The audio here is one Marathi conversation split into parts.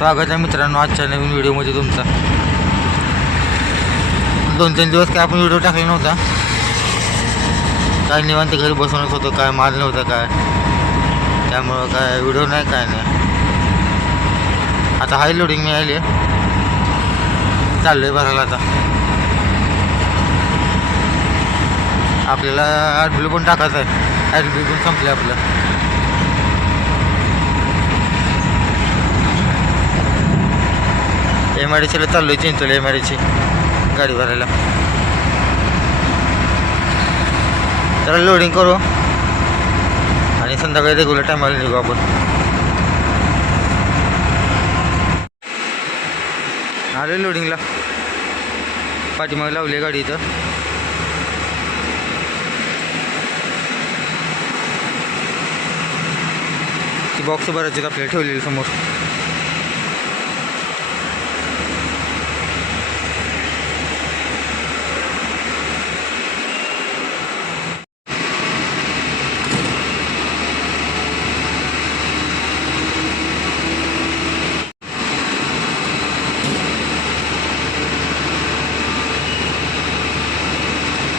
स्वागत आहे मित्रांनो आजच्या नवीन व्हिडिओमध्ये तुमचा। 2-3 दिवस काय आपण व्हिडिओ टाकला नव्हता, काय निवांत घरी बसूनच होतो, काय माल नव्हता काय, त्यामुळं काय व्हिडिओ नाही काय नाही। आता हाय लोडिंग मिळाली, चाललोय भरायला। आता आपल्याला ॲडब्ल्यू पण टाकायचं आहे, ॲडब्ल्यू पण संपलं आपलं। MIDCला चाललोय, चिंचोली MIDC गाडी भरायला। जरा लोडिंग करू आणि संध्याकाळी रेग्युलर टायमाला निघू आपण। आले लोडिंगला, पाठीमागे लावली आहे गाडी इथं। ती बॉक्स भरायची आपल्याला ठेवलेली समोर।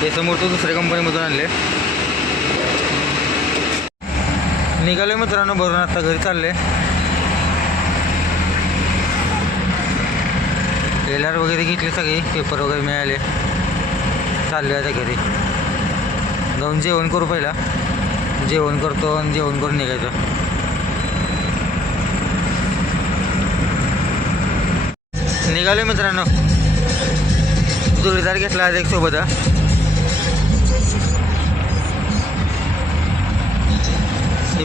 हे समोर तो दुसऱ्या कंपनीमधून आणले। निघाले मित्रांनो भरून, आता घरी चालले। LR वगैरे घेतले, सगळे पेपर वगैरे मिळाले, चालले आता घरी। जाऊन जेवण करू, पहिला जेवण करतो आणि जेवण करून निघायचं। निघाले मित्रांनो, जोडीदार घेतला आज एक सोबत।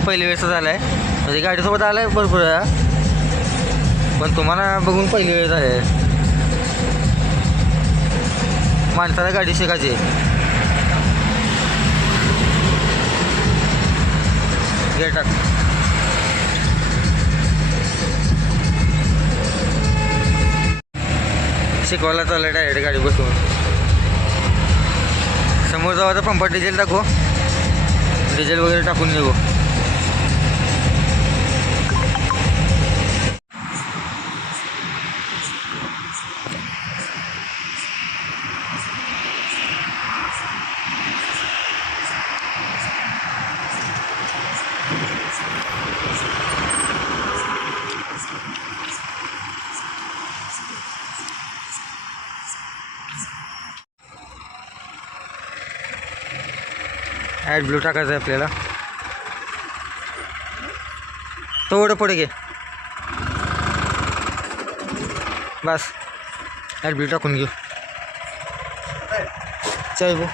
पहिली वेळेस झाला आहे, म्हणजे गाडीसोबत आला आहे भरपूर वेळा, पण तुम्हाला बघून पहिली वेळ झाली आहे। माणसाला गाडी शिकायची, गेटात शिकवायला चाललं डायरेक्ट गाडी बसून। समोर जाऊ, आता पंपात डिझेल टाकू, डिझेल वगैरे टाकून निघू। ॲडब्ल्यू टाकायचं आहे आपल्याला, थोडं पुढे घे बस। ॲडब्ल्यू टाकून घेऊ, चाय भाऊ।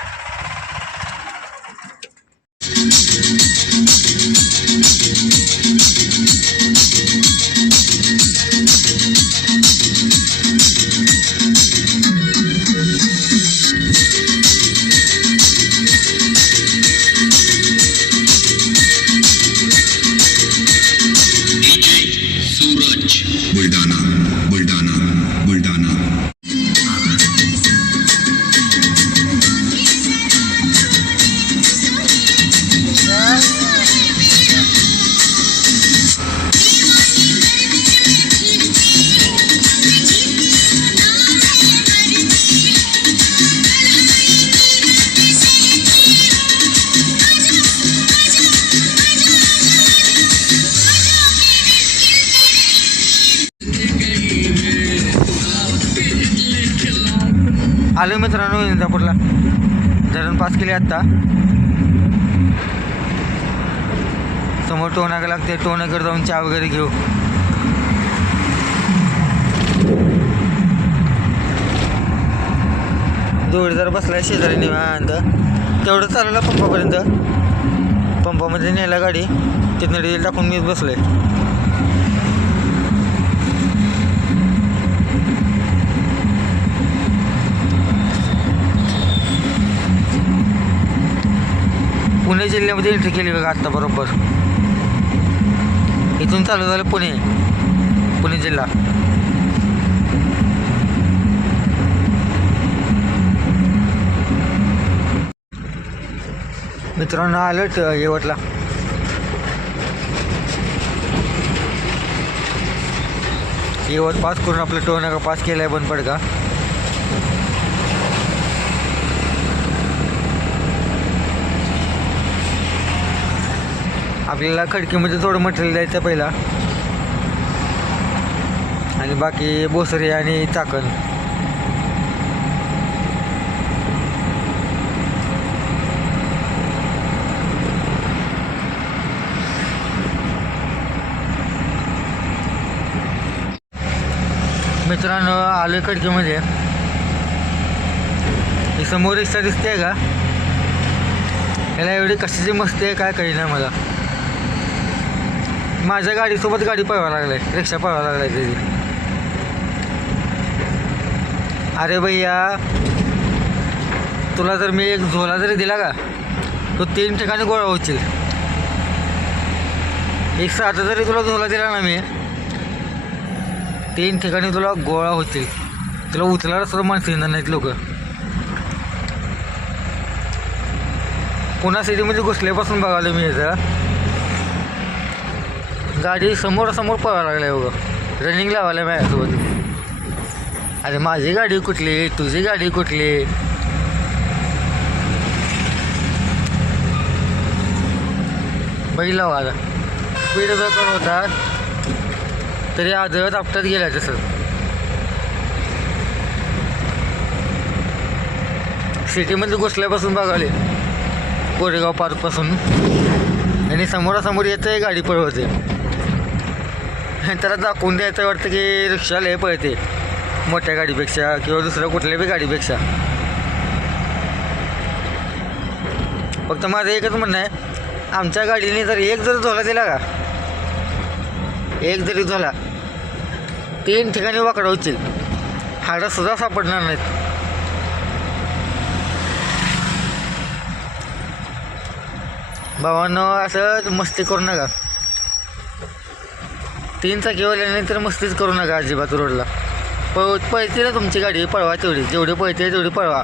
आलो मित्रांनो इंदापूरला, धरण पास केले। आत्ता समोर टोनाकडे लागते, टोनाकडे जाऊन चहा वगैरे घेऊ। जोडीदार बसलाय शेजारी निवांत, तेवढं चालवलं पंपापर्यंत। पंपामध्ये नेला गाडी, तिथनं डिझेल टाकून मीच बसलोय। पुणे जिल्ह्यामध्ये एंट्री केली बघा आत्ता बरोबर। इथून चालू झालं पुणे जिल्हा। मित्रांनो आलं येवतला, येवत पास करून आपलं टोनाका पास केला आहे बंद पडका. आपल्याला खडकीमध्ये थोडं मटेरियल द्यायचं पहिला आणि बाकी बोसरी आणि चाकण. मित्रांनो आलोय खडकीमध्ये. ही समोर रिक्षा दिसते का? याला एवढी कशाची मस्ती आहे काय काही नाही मला. माझ्या गाडीसोबत गाडी पळवा लागलाय, रिक्षा पळवा लागलाय त्याची. अरे भैया तुला जर मी एक झोला जरी दिला का तो 3 ठिकाणी गोळा होतील. एक साधा जरी तुला झोला दिला ना मी 3 ठिकाणी तुला गोळा होतील. तुला उचलायला सुद्धा माणसं येणार नाहीत लोक. पुन्हा सिटीमध्ये घुसल्यापासून बघायला मी याचा गाडी समोरासमोर पळायला लागलाय बघा. रनिंग लावायला माझ्यासोबत. अरे माझी गाडी कुठली, तुझी गाडी कुठली? बैला आता स्पीड जर कमी होता तरी आजच आपटात गेला तसं. सिटीमध्ये घुसल्यापासून बघाले कोरेगाव पार्कपासून आणि समोरासमोर येते गाडी पळवते. त्याला दाखवून द्यायचं वाटतं की रिक्षा लय पळते मोठ्या गाडीपेक्षा किंवा दुसऱ्या कुठल्या बी गाडीपेक्षा. फक्त माझं एकच म्हणणं आहे, आमच्या गाडीने जर एक जर झोला दिला का, एक जरी झोला 3 ठिकाणी वाकडा होतील, हाडं सुद्धा सापडणार नाहीत. भावांनो असं मस्ती करू नका. 3 चाकीवाल्याने तर मस्तीच करू नका अजिबात रोडला. पळते ना तुमची गाडी, पळवा तेवढी, जेवढी पळते तेवढी पळवा.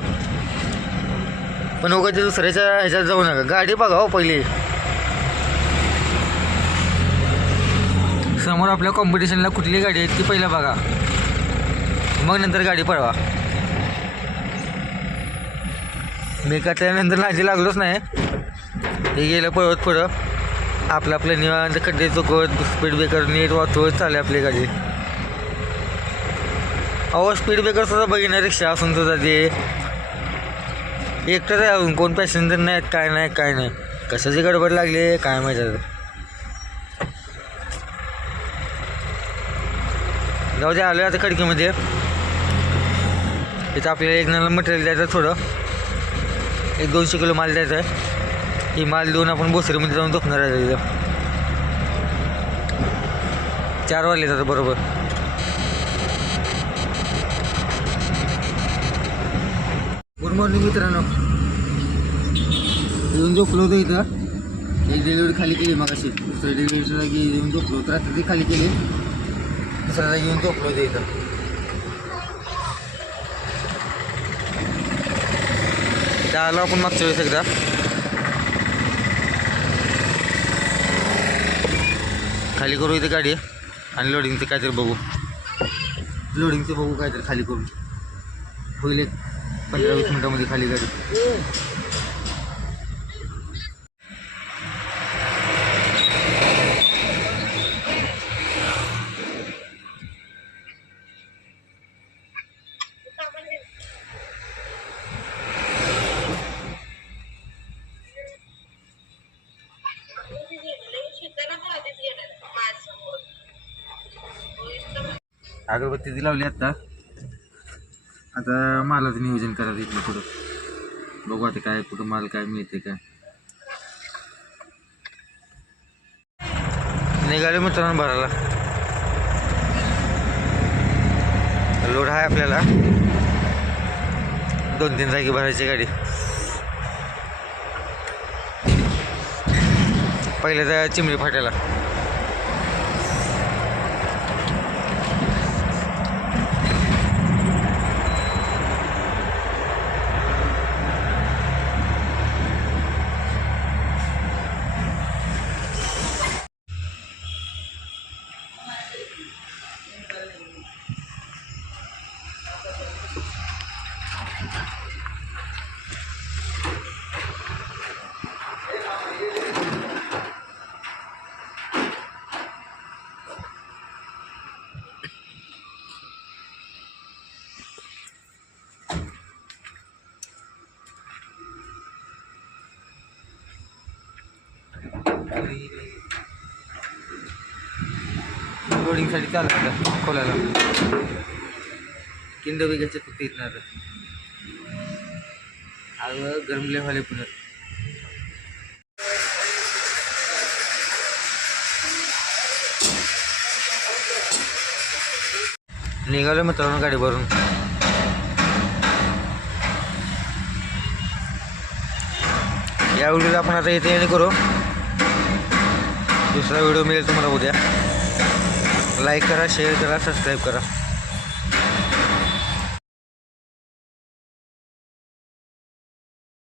पण उगाच ते दुसऱ्याच्या ह्याच्यात जाऊ नका. गाडी बघा हो पहिली. समोर आपल्या कॉम्पिटिशनला कुठली गाडी आहे ती पहिला बघा, मग नंतर गाडी पळवा. मी का त्यानंतर नाजी लागलोच नाही. हे गेलं पळवत पुढं आपलं निवांत खड्डे चुकवत स्पीड ब्रेकर नीट वाचवत चालले आपली गाडी. अहो स्पीड ब्रेकर सुद्धा बघितणार रिक्षा असून सुद्धा ते एकटंच आहे, अजून कोण पॅसेंजर नाहीत, काय नाही काय नाही. कशाची गडबड लागली काय माहिती. जाऊ दे, आलो आता खडकीमध्ये. इथं आपल्याला एक नळ मटेरियल द्यायचं, थोडं 100-200 किलो माल द्यायचा आहे. ही माल देऊन आपण बोसरीमध्ये जाऊन झोपणार आहे. तिथं 4 वाजले जातं बरोबर. गुड मॉर्निंग मित्रांनो. येऊन झोपलो होतो इथं. एक डिलिव्हरी खाली केली मग अशी, दुसऱ्या डिलिव्हरीच्या जागी येऊन झोपलो होतो. रात्री ती खाली केली, दुसऱ्या जागी येऊन झोपलो होतो इथं. त्या आलो आपण मागच्या वेळेस एकदा. खाली करू इथे गाडी आणि लोडिंगचं काहीतरी बघू. लोडिंगचं बघू काहीतरी खाली करू. होईल एक 15-20 मिनटामध्ये खाली गाडी. अगरबत्ती ती लावली आता मालाचं नियोजन करायचं इथलं पुढं. बघू आता काय कुठं माल काय मिळते काय. निघाले मित्रांनो भरायला. लोड आहे आपल्याला 2-3 जागी भरायची गाडी. पहिल्या त्या चिमणी फाट्याला. लोडिंगसाठी चालू होतं खोलायला किंड घ्यायचे फक्त येणार आज गरमले व्हायला पुन्हा निघालो मित्रांनो गाडी भरून. या व्हिडिओला आपण आता इथे एंड करू. दुसरा व्हिडिओ मिळेल तुम्हाला उद्या. लाईक करा, शेअर करा, सबस्क्राईब करा.